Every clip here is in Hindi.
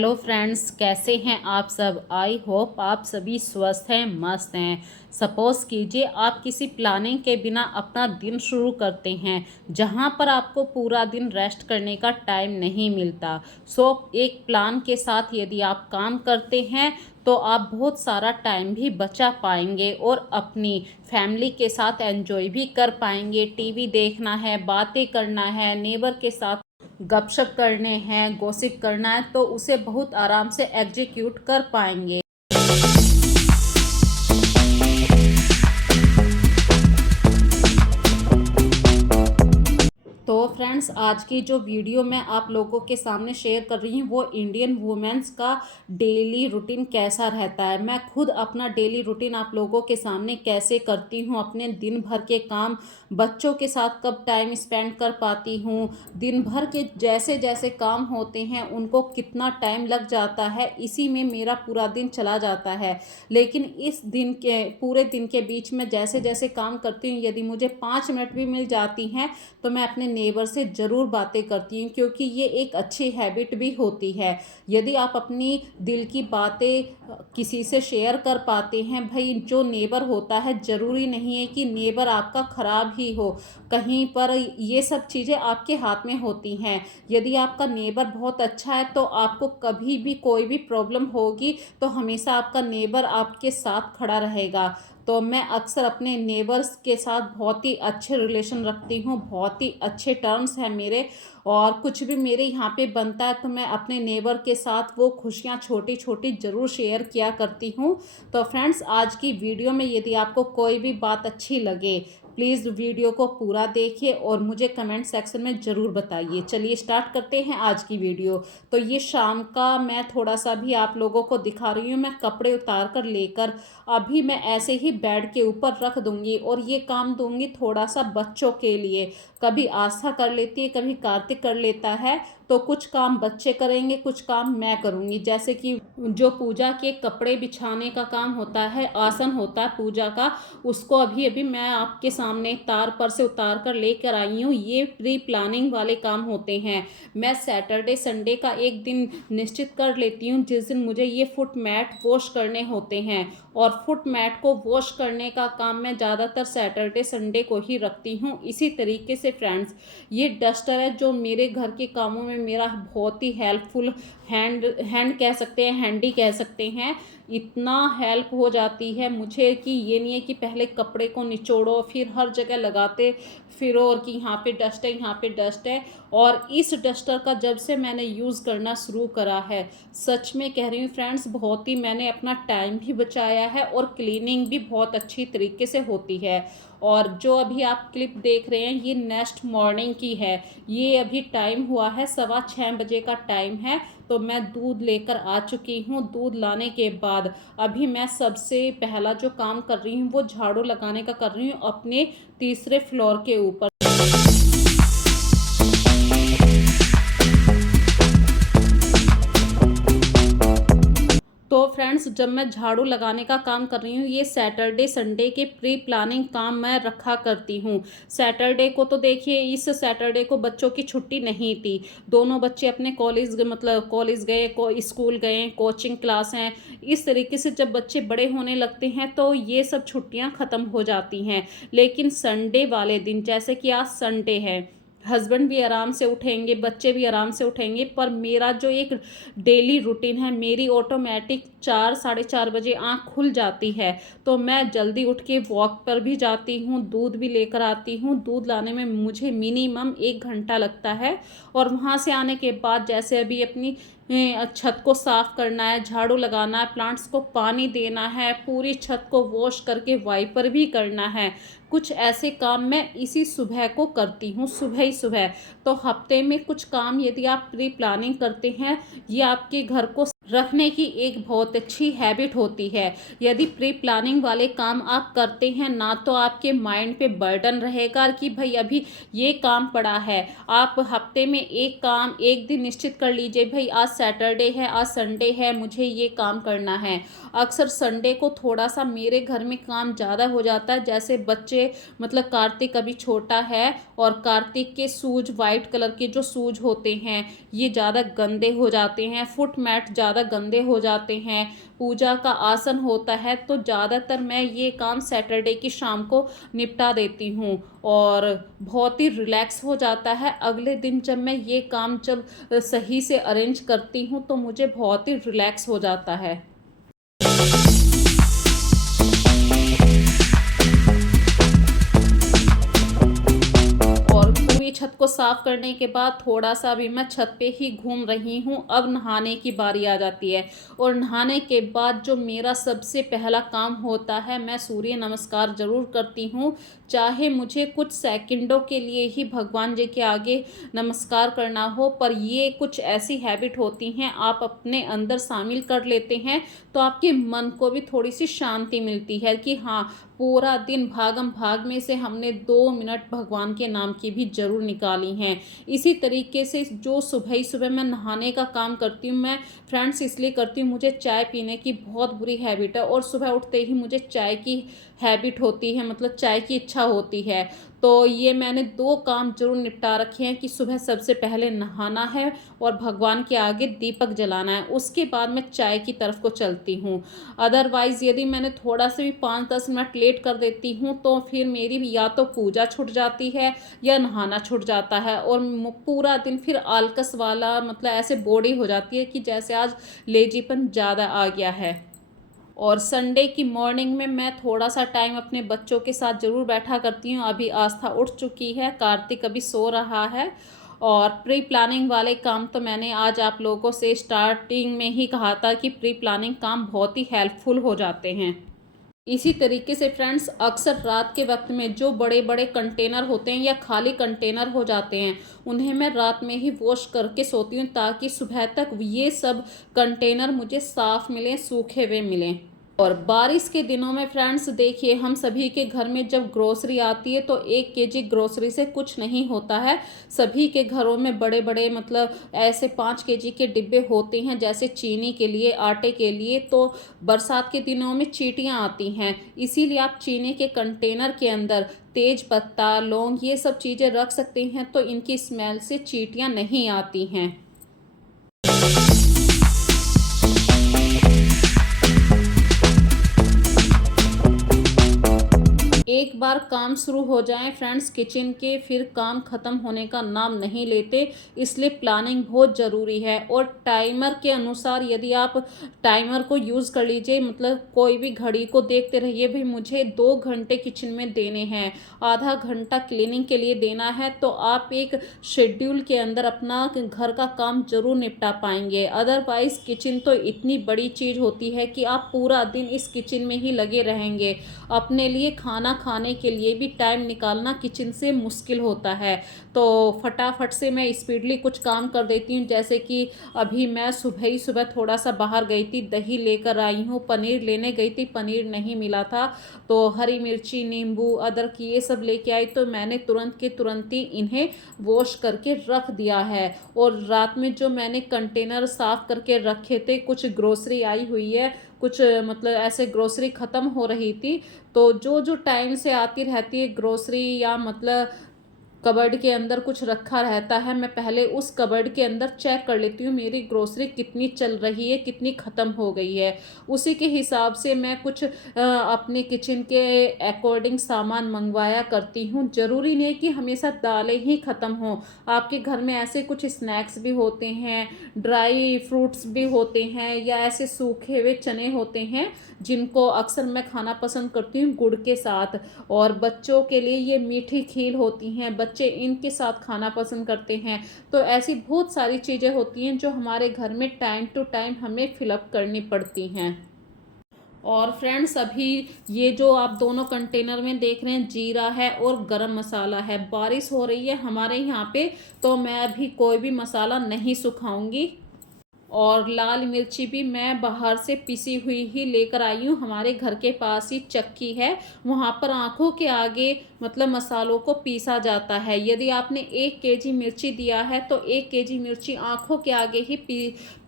हेलो फ्रेंड्स, कैसे हैं आप सब। आई होप आप सभी स्वस्थ हैं, मस्त हैं। सपोज़ कीजिए आप किसी प्लानिंग के बिना अपना दिन शुरू करते हैं जहां पर आपको पूरा दिन रेस्ट करने का टाइम नहीं मिलता। एक प्लान के साथ यदि आप काम करते हैं तो आप बहुत सारा टाइम भी बचा पाएंगे और अपनी फैमिली के साथ एंजॉय भी कर पाएंगे। टीवी देखना है, बातें करना है, नेबर के साथ गपशप करने हैं, गॉसिप करना है, तो उसे बहुत आराम से एग्जीक्यूट कर पाएंगे। तो फ्रेंड्स, आज की जो वीडियो मैं आप लोगों के सामने शेयर कर रही हूँ वो इंडियन वुमेन्स का डेली रूटीन कैसा रहता है। मैं खुद अपना डेली रूटीन आप लोगों के सामने कैसे करती हूँ, अपने दिन भर के काम, बच्चों के साथ कब टाइम स्पेंड कर पाती हूँ, दिन भर के जैसे जैसे काम होते हैं उनको कितना टाइम लग जाता है, इसी में मेरा पूरा दिन चला जाता है। लेकिन इस दिन के पूरे दिन के बीच में जैसे जैसे काम करती हूँ, यदि मुझे 5 मिनट भी मिल जाती हैं तो मैं अपने नेबर से ज़रूर बातें करती हूँ, क्योंकि ये एक अच्छी हैबिट भी होती है। यदि आप अपनी दिल की बातें किसी से शेयर कर पाते हैं, भाई जो नेबर होता है ज़रूरी नहीं है कि नेबर आपका ख़राब ही हो, कहीं पर ये सब चीज़ें आपके हाथ में होती हैं। यदि आपका नेबर बहुत अच्छा है तो आपको कभी भी कोई भी प्रॉब्लम होगी तो हमेशा आपका नेबर आपके साथ खड़ा रहेगा। तो मैं अक्सर अपने नेबर्स के साथ बहुत ही अच्छे रिलेशन रखती हूँ, बहुत ही अच्छे टर्म्स हैं मेरे। और कुछ भी मेरे यहाँ पे बनता है तो मैं अपने नेबर के साथ वो खुशियाँ छोटी छोटी ज़रूर शेयर किया करती हूँ। तो फ्रेंड्स, आज की वीडियो में यदि आपको कोई भी बात अच्छी लगे, प्लीज़ वीडियो को पूरा देखिए और मुझे कमेंट सेक्शन में ज़रूर बताइए। चलिए स्टार्ट करते हैं आज की वीडियो। तो ये शाम का मैं थोड़ा सा भी आप लोगों को दिखा रही हूँ। मैं कपड़े उतार कर लेकर अभी मैं ऐसे ही बेड के ऊपर रख दूंगी और ये काम दूंगी थोड़ा सा बच्चों के लिए। कभी आस्था कर लेती है, कभी कार्तिक कर लेता है, तो कुछ काम बच्चे करेंगे, कुछ काम मैं करूंगी। जैसे कि जो पूजा के कपड़े बिछाने का काम होता है, आसन होता है पूजा का, उसको अभी अभी मैं आपके सामने तार पर से उतार कर लेकर आई हूँ। ये प्री प्लानिंग वाले काम होते हैं। मैं सैटरडे संडे का एक दिन निश्चित कर लेती हूँ जिस दिन मुझे ये फुट मैट वॉश करने होते हैं, और फुट मैट को वॉश करने का काम मैं ज़्यादातर सैटरडे संडे को ही रखती हूँ। इसी तरीके से फ्रेंड्स, ये डस्टर है जो मेरे घर के कामों में मेरा बहुत ही हेल्पफुल हैंड कह सकते हैं, हैंडी कह सकते हैं। इतना हेल्प हो जाती है मुझे कि ये नहीं है कि पहले कपड़े को निचोड़ो फिर हर जगह लगाते फिरो और कि यहाँ पे डस्ट है, यहाँ पे डस्ट है। और इस डस्टर का जब से मैंने यूज़ करना शुरू करा है, सच में कह रही हूँ फ्रेंड्स, बहुत ही मैंने अपना टाइम भी बचाया है और क्लीनिंग भी बहुत अच्छी तरीके से होती है। और जो अभी आप क्लिप देख रहे हैं ये नेक्स्ट मॉर्निंग की है। ये अभी टाइम हुआ है 6:15 बजे का टाइम है। तो मैं दूध लेकर आ चुकी हूँ। दूध लाने के बाद अभी मैं सबसे पहला जो काम कर रही हूँ वो झाड़ू लगाने का कर रही हूँ अपने तीसरे फ्लोर के ऊपर। तो फ्रेंड्स, जब मैं झाड़ू लगाने का काम कर रही हूँ, ये सैटरडे संडे के प्री प्लानिंग काम मैं रखा करती हूँ। सैटरडे को तो देखिए, इस सैटरडे को बच्चों की छुट्टी नहीं थी। दोनों बच्चे अपने कॉलेज गए, स्कूल गए, कोचिंग क्लास हैं। इस तरीके से जब बच्चे बड़े होने लगते हैं तो ये सब छुट्टियाँ ख़त्म हो जाती हैं। लेकिन संडे वाले दिन, जैसे कि आज संडे है, हस्बैंड भी आराम से उठेंगे, बच्चे भी आराम से उठेंगे, पर मेरा जो एक डेली रूटीन है, मेरी ऑटोमेटिक 4 साढ़े 4 बजे आँख खुल जाती है। तो मैं जल्दी उठ के वॉक पर भी जाती हूँ, दूध भी लेकर आती हूँ। दूध लाने में मुझे मिनिमम 1 घंटा लगता है। और वहाँ से आने के बाद जैसे अभी अपनी छत को साफ़ करना है, झाड़ू लगाना है, प्लांट्स को पानी देना है, पूरी छत को वॉश करके वाइपर भी करना है। कुछ ऐसे काम मैं इसी सुबह को करती हूँ, सुबह ही सुबह। तो हफ्ते में कुछ काम यदि आप प्री प्लानिंग करते हैं, ये आपके घर को रखने की एक बहुत अच्छी हैबिट होती है। यदि प्री प्लानिंग वाले काम आप करते हैं ना, तो आपके माइंड पे बर्डन रहेगा कि भाई अभी ये काम पड़ा है। आप हफ्ते में एक काम एक दिन निश्चित कर लीजिए, भाई आज सैटरडे है, आज संडे है, मुझे ये काम करना है। अक्सर संडे को थोड़ा सा मेरे घर में काम ज़्यादा हो जाता है, जैसे बच्चे मतलब कार्तिक अभी छोटा है और कार्तिक के शूज वाइट कलर के जो शूज होते हैं ये ज़्यादा गंदे हो जाते हैं, फुट मैट ज़्यादा गंदे हो जाते हैं, पूजा का आसन होता है, तो ज़्यादातर मैं ये काम सैटरडे की शाम को निपटा देती हूँ और बहुत ही रिलैक्स हो जाता है। अगले दिन जब मैं ये काम जब सही से अरेंज करती हूँ तो मुझे बहुत ही रिलैक्स हो जाता है। और पूरी छत को साफ करने के बाद थोड़ा सा अभी मैं छत पे ही घूम रही हूँ। अब नहाने की बारी आ जाती है और नहाने के बाद जो मेरा सबसे पहला काम होता है, मैं सूर्य नमस्कार ज़रूर करती हूँ। चाहे मुझे कुछ सेकंडों के लिए ही भगवान जी के आगे नमस्कार करना हो, पर ये कुछ ऐसी हैबिट होती हैं आप अपने अंदर शामिल कर लेते हैं तो आपके मन को भी थोड़ी सी शांति मिलती है कि हाँ, पूरा दिन भागम भाग में से हमने 2 मिनट भगवान के नाम की भी ज़रूर निकाली हैं। इसी तरीके से जो सुबह ही सुबह मैं नहाने का काम करती हूँ, मैं फ्रेंड्स इसलिए करती हूँ, मुझे चाय पीने की बहुत बुरी हैबिट है और सुबह उठते ही मुझे चाय की हैबिट होती है, मतलब चाय की इच्छा होती है। तो ये मैंने 2 काम ज़रूर निपटा रखे हैं कि सुबह सबसे पहले नहाना है और भगवान के आगे दीपक जलाना है, उसके बाद मैं चाय की तरफ को चलती हूँ। अदरवाइज़ यदि मैंने थोड़ा से भी 5-10 मिनट लेट कर देती हूँ तो फिर मेरी भी या तो पूजा छूट जाती है या नहाना छूट जाता है और पूरा दिन फिर आलकस वाला, मतलब ऐसे बॉडी हो जाती है कि जैसे आज लेजीपन ज़्यादा आ गया है। और संडे की मॉर्निंग में मैं थोड़ा सा टाइम अपने बच्चों के साथ ज़रूर बैठा करती हूँ। अभी आस्था उठ चुकी है, कार्तिक अभी सो रहा है और प्री प्लानिंग वाले काम तो मैंने आज आप लोगों से स्टार्टिंग में ही कहा था कि प्री प्लानिंग काम बहुत ही हेल्पफुल हो जाते हैं। इसी तरीके से फ्रेंड्स, अक्सर रात के वक्त में जो बड़े बड़े कंटेनर होते हैं या खाली कंटेनर हो जाते हैं, उन्हें मैं रात में ही वॉश करके सोती हूँ ताकि सुबह तक ये सब कंटेनर मुझे साफ़ मिलें, सूखे हुए मिलें। और बारिश के दिनों में फ्रेंड्स देखिए, हम सभी के घर में जब ग्रोसरी आती है तो 1 केजी ग्रोसरी से कुछ नहीं होता है। सभी के घरों में बड़े बड़े मतलब ऐसे 5 केजी के डिब्बे होते हैं, जैसे चीनी के लिए, आटे के लिए। तो बरसात के दिनों में चींटियाँ आती हैं, इसीलिए आप चीनी के कंटेनर के अंदर तेज पत्ता, लौंग, ये सब चीज़ें रख सकते हैं तो इनकी स्मेल से चींटियाँ नहीं आती हैं। एक बार काम शुरू हो जाए फ्रेंड्स किचन के, फिर काम ख़त्म होने का नाम नहीं लेते, इसलिए प्लानिंग बहुत ज़रूरी है। और टाइमर के अनुसार यदि आप टाइमर को यूज़ कर लीजिए, मतलब कोई भी घड़ी को देखते रहिए, भाई मुझे 2 घंटे किचन में देने हैं, आधा घंटा क्लीनिंग के लिए देना है, तो आप एक शेड्यूल के अंदर अपना घर का काम ज़रूर निपटा पाएंगे। अदरवाइज़ किचन तो इतनी बड़ी चीज़ होती है कि आप पूरा दिन इस किचन में ही लगे रहेंगे। अपने लिए खाना खाने के लिए भी टाइम निकालना किचन से मुश्किल होता है। तो फटाफट से मैं स्पीडली कुछ काम कर देती हूँ, जैसे कि अभी मैं सुबह ही सुबह थोड़ा सा बाहर गई थी, दही लेकर आई हूँ, पनीर लेने गई थी, पनीर नहीं मिला था, तो हरी मिर्ची, नींबू, अदरक ये सब लेके आई, तो मैंने तुरंत के तुरंत ही इन्हें वॉश करके रख दिया है। और रात में जो मैंने कंटेनर साफ़ करके रखे थे, कुछ ग्रोसरी आई हुई है, कुछ मतलब ऐसे ग्रोसरी ख़त्म हो रही थी, तो जो जो टाइम से आती रहती है ग्रोसरी या मतलब कबर्ड के अंदर कुछ रखा रहता है, मैं पहले उस कबर्ड के अंदर चेक कर लेती हूँ मेरी ग्रोसरी कितनी चल रही है, कितनी ख़त्म हो गई है। उसी के हिसाब से मैं कुछ अपने किचन के अकॉर्डिंग सामान मंगवाया करती हूँ। ज़रूरी नहीं कि हमेशा दालें ही ख़त्म हों, आपके घर में ऐसे कुछ स्नैक्स भी होते हैं, ड्राई फ्रूट्स भी होते हैं, या ऐसे सूखे हुए चने होते हैं जिनको अक्सर मैं खाना पसंद करती हूँ गुड़ के साथ। और बच्चों के लिए ये मीठी खीर होती हैं, बच्चे इनके साथ खाना पसंद करते हैं। तो ऐसी बहुत सारी चीज़ें होती हैं जो हमारे घर में टाइम टू टाइम हमें फिलअप करनी पड़ती हैं। और फ्रेंड्स, अभी ये जो आप दोनों कंटेनर में देख रहे हैं, जीरा है और गरम मसाला है। बारिश हो रही है हमारे यहाँ पे, तो मैं अभी कोई भी मसाला नहीं सुखाऊंगी। और लाल मिर्ची भी मैं बाहर से पिसी हुई ही लेकर आई हूँ। हमारे घर के पास ही चक्की है, वहाँ पर आँखों के आगे मतलब मसालों को पीसा जाता है। यदि आपने 1 केजी मिर्ची दिया है तो 1 केजी मिर्ची आँखों के आगे ही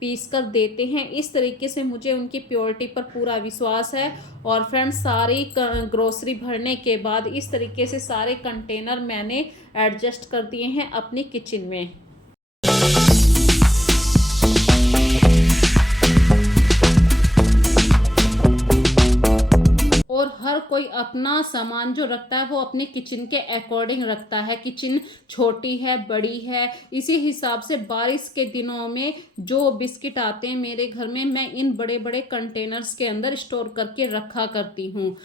पीस कर देते हैं। इस तरीके से मुझे उनकी प्योरिटी पर पूरा विश्वास है। और फ्रेंड्स, सारी ग्रोसरी भरने के बाद इस तरीके से सारे कंटेनर मैंने एडजस्ट कर दिए हैं अपनी किचन में। और हर कोई अपना सामान जो रखता है वो अपने किचन के अकॉर्डिंग रखता है। किचन छोटी है, बड़ी है, इसी हिसाब से बारिश के दिनों में जो बिस्किट आते हैं मेरे घर में, मैं इन बड़े बड़े कंटेनर्स के अंदर स्टोर करके रखा करती हूँ।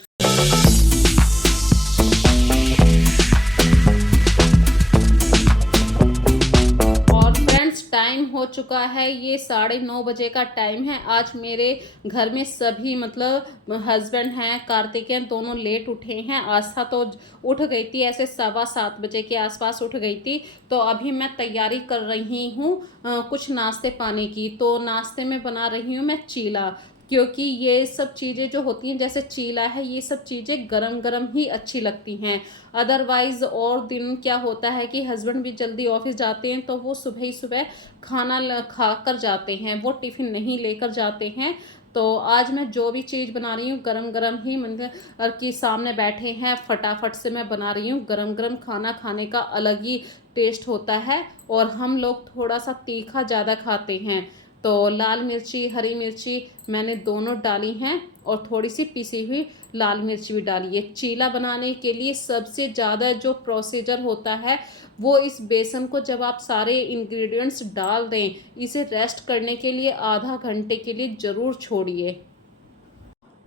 टाइम हो चुका है, ये 9:30 बजे का टाइम है। आज मेरे घर में सभी मतलब हस्बैंड हैं, कार्तिक हैं, दोनों लेट उठे हैं। आस्था तो उठ गई थी ऐसे 7:15 बजे के आसपास उठ गई थी। तो अभी मैं तैयारी कर रही हूँ कुछ नाश्ते पानी की। तो नाश्ते में बना रही हूँ मैं चीला, क्योंकि ये सब चीज़ें जो होती हैं जैसे चीला है, ये सब चीज़ें गरम गरम ही अच्छी लगती हैं। अदरवाइज़ और दिन क्या होता है कि हस्बैंड भी जल्दी ऑफिस जाते हैं तो वो सुबह ही सुबह खाना खा कर जाते हैं, वो टिफ़िन नहीं लेकर जाते हैं। तो आज मैं जो भी चीज़ बना रही हूँ गरम गरम ही, मतलब कि सामने बैठे हैं, फटाफट से मैं बना रही हूँ। गरम गरम खाना खाने का अलग ही टेस्ट होता है। और हम लोग थोड़ा सा तीखा ज़्यादा खाते हैं, तो लाल मिर्ची, हरी मिर्ची मैंने दोनों डाली हैं और थोड़ी सी पिसी हुई लाल मिर्च भी डाली है। चीला बनाने के लिए सबसे ज़्यादा जो प्रोसीजर होता है वो इस बेसन को जब आप सारे इंग्रेडिएंट्स डाल दें, इसे रेस्ट करने के लिए आधा घंटे के लिए ज़रूर छोड़िए।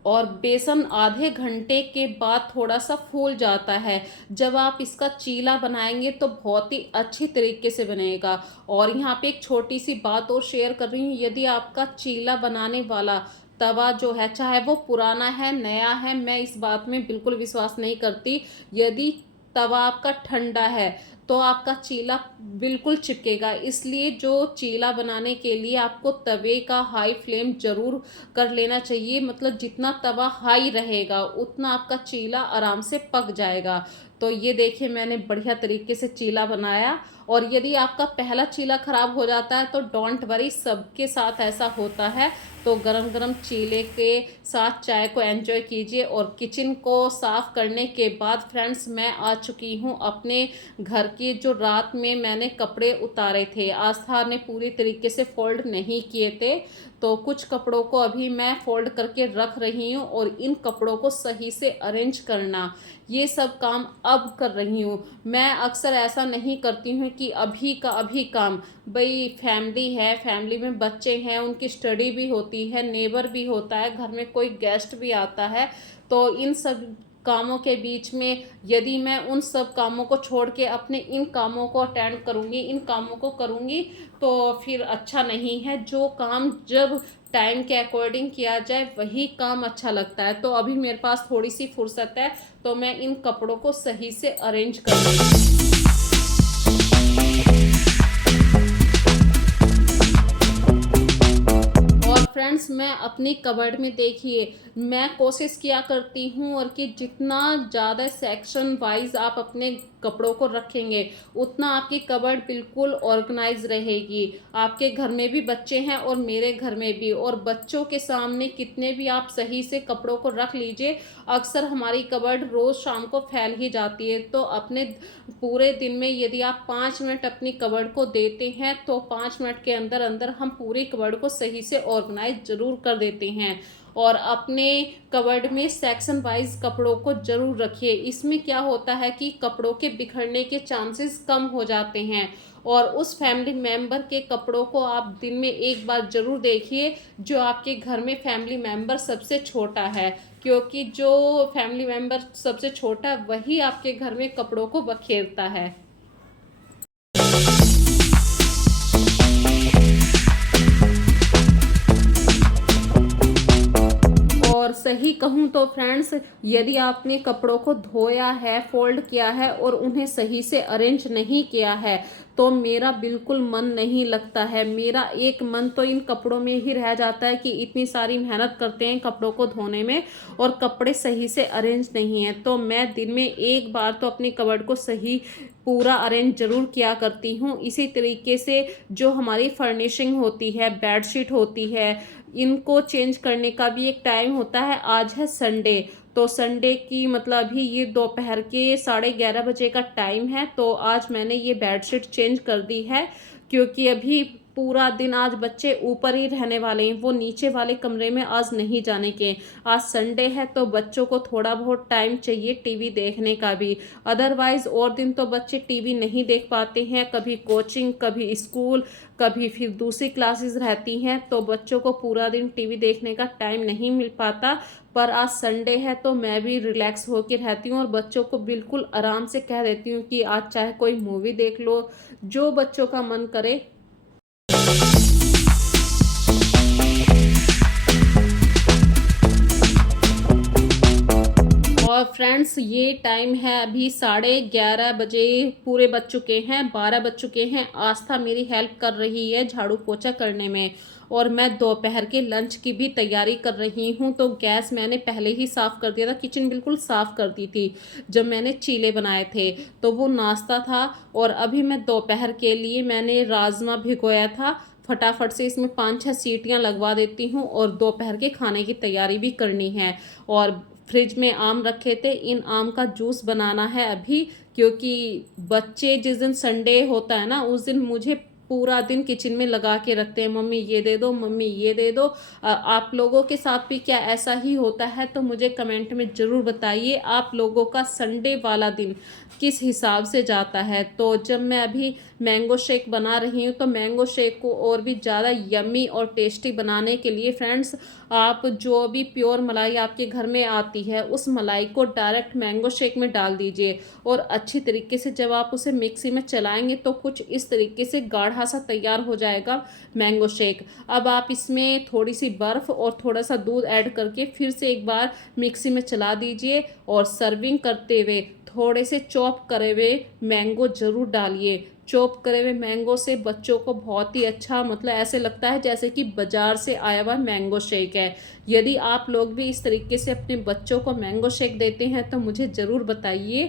और बेसन आधे घंटे के बाद थोड़ा सा फूल जाता है। जब आप इसका चीला बनाएंगे तो बहुत ही अच्छी तरीके से बनेगा। और यहाँ पे एक छोटी सी बात और शेयर कर रही हूँ, यदि आपका चीला बनाने वाला तवा जो है, चाहे वो पुराना है नया है, मैं इस बात में बिल्कुल विश्वास नहीं करती। यदि तवा आपका ठंडा है तो आपका चीला बिल्कुल चिपकेगा। इसलिए जो चीला बनाने के लिए आपको तवे का हाई फ्लेम ज़रूर कर लेना चाहिए। मतलब जितना तवा हाई रहेगा उतना आपका चीला आराम से पक जाएगा। तो ये देखिए मैंने बढ़िया तरीके से चीला बनाया। और यदि आपका पहला चीला ख़राब हो जाता है तो डोंट वरी, सबके साथ ऐसा होता है। तो गरम गरम चीले के साथ चाय को एंजॉय कीजिए। और किचन को साफ़ करने के बाद फ्रेंड्स, मैं आ चुकी हूँ अपने घर की। जो रात में मैंने कपड़े उतारे थे, आस्था ने पूरी तरीके से फोल्ड नहीं किए थे, तो कुछ कपड़ों को अभी मैं फ़ोल्ड करके रख रही हूँ। और इन कपड़ों को सही से अरेंज करना, ये सब काम अब कर रही हूँ। मैं अक्सर ऐसा नहीं करती हूँ कि अभी का अभी काम, भाई फैमिली है, फैमिली में बच्चे हैं, उनकी स्टडी भी होती है, नेबर भी होता है, घर में कोई गेस्ट भी आता है। तो इन सब कामों के बीच में यदि मैं उन सब कामों को छोड़ के अपने इन कामों को अटेंड करूँगी, इन कामों को करूँगी, तो फिर अच्छा नहीं है। जो काम जब टाइम के अकॉर्डिंग किया जाए वही काम अच्छा लगता है। तो अभी मेरे पास थोड़ी सी फुर्सत है, तो मैं इन कपड़ों को सही से अरेंज करूँगी। फ्रेंड्स, मैं अपनी कबर्ड में देखिए, मैं कोशिश किया करती हूँ और कि जितना ज़्यादा सेक्शन वाइज आप अपने कपड़ों को रखेंगे उतना आपकी कबर्ड बिल्कुल ऑर्गेनाइज रहेगी। आपके घर में भी बच्चे हैं और मेरे घर में भी, और बच्चों के सामने कितने भी आप सही से कपड़ों को रख लीजिए, अक्सर हमारी कबर्ड रोज़ शाम को फैल ही जाती है। तो अपने पूरे दिन में यदि आप 5 मिनट अपनी कबर्ड को देते हैं तो 5 मिनट के अंदर अंदर हम पूरी कबर्ड को सही से ऑर्गेनाइज ज़रूर कर देते हैं। और अपने कबर्ड में सेक्शन वाइज कपड़ों को ज़रूर रखिए। इसमें क्या होता है कि कपड़ों के बिखरने के चांसेस कम हो जाते हैं। और उस फैमिली मेम्बर के कपड़ों को आप दिन में एक बार ज़रूर देखिए जो आपके घर में फैमिली मेम्बर सबसे छोटा है, क्योंकि जो फैमिली मेम्बर सबसे छोटा है वही आपके घर में कपड़ों को बखेरता है। और सही कहूँ तो फ्रेंड्स, यदि आपने कपड़ों को धोया है, फोल्ड किया है और उन्हें सही से अरेंज नहीं किया है तो मेरा बिल्कुल मन नहीं लगता है। मेरा एक मन तो इन कपड़ों में ही रह जाता है कि इतनी सारी मेहनत करते हैं कपड़ों को धोने में और कपड़े सही से अरेंज नहीं हैं। तो मैं दिन में एक बार तो अपनी कबर्ड को सही पूरा अरेंज ज़रूर किया करती हूँ। इसी तरीके से जो हमारी फर्निशिंग होती है, बेडशीट होती है, इनको चेंज करने का भी एक टाइम होता है। आज है संडे, तो संडे की मतलब अभी ये दोपहर के 11:30 बजे का टाइम है। तो आज मैंने ये बेडशीट चेंज कर दी है क्योंकि अभी पूरा दिन आज बच्चे ऊपर ही रहने वाले हैं, वो नीचे वाले कमरे में आज नहीं जाने के। आज संडे है तो बच्चों को थोड़ा बहुत टाइम चाहिए टीवी देखने का भी। अदरवाइज और दिन तो बच्चे टीवी नहीं देख पाते हैं, कभी कोचिंग, कभी स्कूल, कभी फिर दूसरी क्लासेस रहती हैं, तो बच्चों को पूरा दिन टीवी देखने का टाइम नहीं मिल पाता। पर आज संडे है तो मैं भी रिलैक्स होकर रहती हूँ और बच्चों को बिल्कुल आराम से कह देती हूँ कि आज चाहे कोई मूवी देख लो, जो बच्चों का मन करे। और फ्रेंड्स, ये टाइम है अभी 11:30 बजे पूरे बज चुके हैं, 12 बज चुके हैं। आस्था मेरी हेल्प कर रही है झाड़ू पोछा करने में और मैं दोपहर के लंच की भी तैयारी कर रही हूँ। तो गैस मैंने पहले ही साफ़ कर दिया था, किचन बिल्कुल साफ़ कर दी थी जब मैंने चीले बनाए थे, तो वो नाश्ता था। और अभी मैं दोपहर के लिए मैंने राजमा भिगोया था, फटाफट से इसमें 5-6 सीटियाँ लगवा देती हूँ और दोपहर के खाने की तैयारी भी करनी है। और फ्रिज में आम रखे थे, इन आम का जूस बनाना है अभी, क्योंकि बच्चे जिस दिन संडे होता है ना उस दिन मुझे पूरा दिन किचन में लगा के रखते हैं, मम्मी ये दे दो, मम्मी ये दे दो। आप लोगों के साथ भी क्या ऐसा ही होता है? तो मुझे कमेंट में ज़रूर बताइए आप लोगों का संडे वाला दिन किस हिसाब से जाता है। तो जब मैं अभी मैंगो शेक बना रही हूँ तो मैंगो शेक को और भी ज़्यादा यम्मी और टेस्टी बनाने के लिए फ्रेंड्स, आप जो भी प्योर मलाई आपके घर में आती है उस मलाई को डायरेक्ट मैंगो शेक में डाल दीजिए और अच्छी तरीके से जब आप उसे मिक्सी में चलाएंगे तो कुछ इस तरीके से गाढ़ा सा तैयार हो जाएगा मैंगो शेक। अब आप इसमें थोड़ी सी बर्फ़ और थोड़ा सा दूध ऐड करके फिर से एक बार मिक्सी में चला दीजिए और सर्विंग करते हुए थोड़े से चॉप करे हुए मैंगो ज़रूर डालिए। चॉप करे हुए मैंगो से बच्चों को बहुत ही अच्छा, मतलब ऐसे लगता है जैसे कि बाज़ार से आया हुआ मैंगो शेक है। यदि आप लोग भी इस तरीके से अपने बच्चों को मैंगो शेक देते हैं तो मुझे ज़रूर बताइए।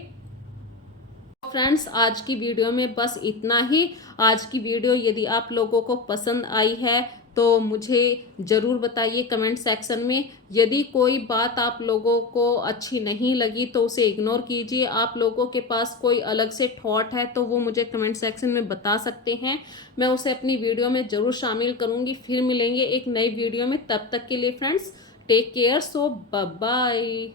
फ्रेंड्स, आज की वीडियो में बस इतना ही। आज की वीडियो यदि आप लोगों को पसंद आई है तो मुझे ज़रूर बताइए कमेंट सेक्शन में। यदि कोई बात आप लोगों को अच्छी नहीं लगी तो उसे इग्नोर कीजिए। आप लोगों के पास कोई अलग से थॉट है तो वो मुझे कमेंट सेक्शन में बता सकते हैं, मैं उसे अपनी वीडियो में ज़रूर शामिल करूँगी। फिर मिलेंगे एक नई वीडियो में, तब तक के लिए फ्रेंड्स टेक केयर, सो बाय बाय।